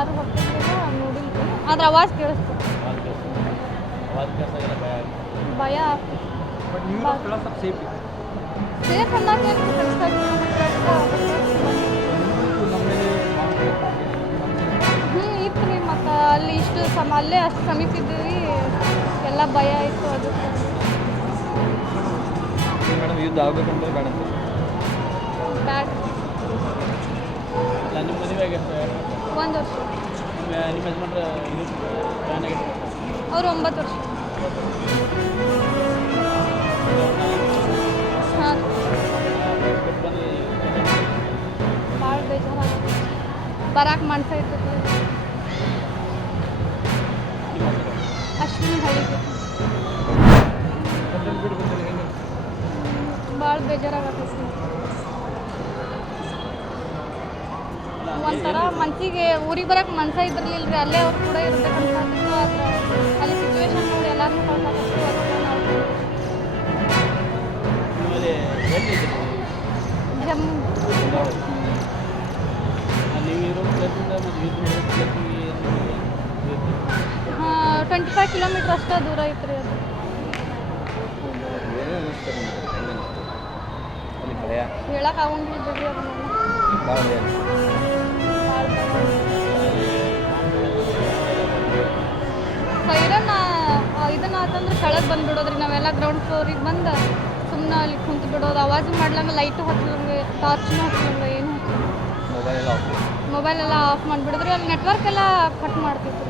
ಯಾರು ಹೊರಟಿದ್ದಿಲ್ಲ ನೋಡಿಲ್ರಿ ಆದ್ರೆ ಆವಾಜ್ ಕೇಳಿಸ್ತು ಭಯ ಬಟ್ ನೀವು ಸ್ಥಳ ಸ್ವಲ್ಪ ಸೇಫ್ ಇದೆ ಸೇಫ್ ಅನ್ನೋಕೆ ಏನು 65 ಕಿಲೋಮೀಟರ್ ನಮ್ಮ ಮೇಲೆ ಇತ್ತು ರೀ ಮತ್ತು ಅಲ್ಲಿ ಇಷ್ಟು ಅಲ್ಲೇ ಅಷ್ಟು ಸಮೀಪ ಇದ್ದೀವಿ ಎಲ್ಲ ಭಯ ಇತ್ತು ಅದಕ್ಕೆ ಮೇಡಮ್ ಯುದ್ಧ ಆಗಬೇಕಂತ ಬೇಡ ಅಂತ ಬ್ಯಾಡ್ ಅಲ್ಲ ನಿಮ್ಮ ಮದುವೆಗೆ 1 ವರ್ಷ ನಿಮ್ಮ ಯಜಮಾನ್ರ ಇದು ಪ್ಲಾನ್ ಆಗಿತ್ತು ಅವರು 9 ವರ್ಷ ಹಾಂ ಭಾಳ ಬೇಜಾರಾಗುತ್ತೆ ಬರಾಕ್ ಮನ್ಸ ಇರ್ತದೆ ಅಶ್ವಿನಿ ಹಳ್ಳಿಗೆ ಭಾಳ ಬೇಜಾರಾಗತ್ತೆ ಒಂಥರ ಮನ್ಸಿಗೆ ಊರಿಗೆ ಬರೋಕೆ ಮನ್ಸ ಇದ್ರಲಿಲ್ಲ ರೀ ಅಲ್ಲೇ ಅವ್ರು ಕೂಡ ಇರ್ಬೇಕಂತ ಅಂದಿದ್ದು ಆದರೆ ಅಲ್ಲಿ ಸಿಚುವೇಶನ್ ನೋಡಿ ಎಲ್ಲರನ್ನೂ ಕಳ್ಸಾಕತ್ತು ಅದಕ್ಕೆ ನಾವು ಜಮ್ಮು ಹಾಂ 25 ಕಿಲೋಮೀಟ್ರ್ ಅಷ್ಟೇ ದೂರ ಐತ್ರಿ ಅದು ಹೇಳಕ್ಕೆ ಆಗೋಂಗಿಲ್ಲ ಬಿಡ್ರಿ ಅದನ್ನ ಸೈರನ್ ಇದನ್ನ ಆತಂದ್ರೆ ಕೆಳಗೆ ಬಂದುಬಿಡೋದ್ರಿ ನಾವೆಲ್ಲ ಗ್ರೌಂಡ್ ಫ್ಲೋರಿಗೆ ಬಂದು ಸುಮ್ಮನೆ ಅಲ್ಲಿ ಕುಂತು ಬಿಡೋದು ಆವಾಜು ಮಾಡ್ಲಂಗೆ ಲೈಟು ಹತ್ತಲಂಗೆ ಟಾರ್ಚ್ನೂ ಹತ್ತಲಂಗೆ ಏನು ಹತ್ತಲಂಗೆ ಮೊಬೈಲ್ ಎಲ್ಲ ಆಫ್ ಮಾಡಿಬಿಡಿದ್ರಿ ಅಲ್ಲಿ ನೆಟ್ವರ್ಕ್ ಎಲ್ಲ ಕಟ್ ಮಾಡ್ತಿತ್ತು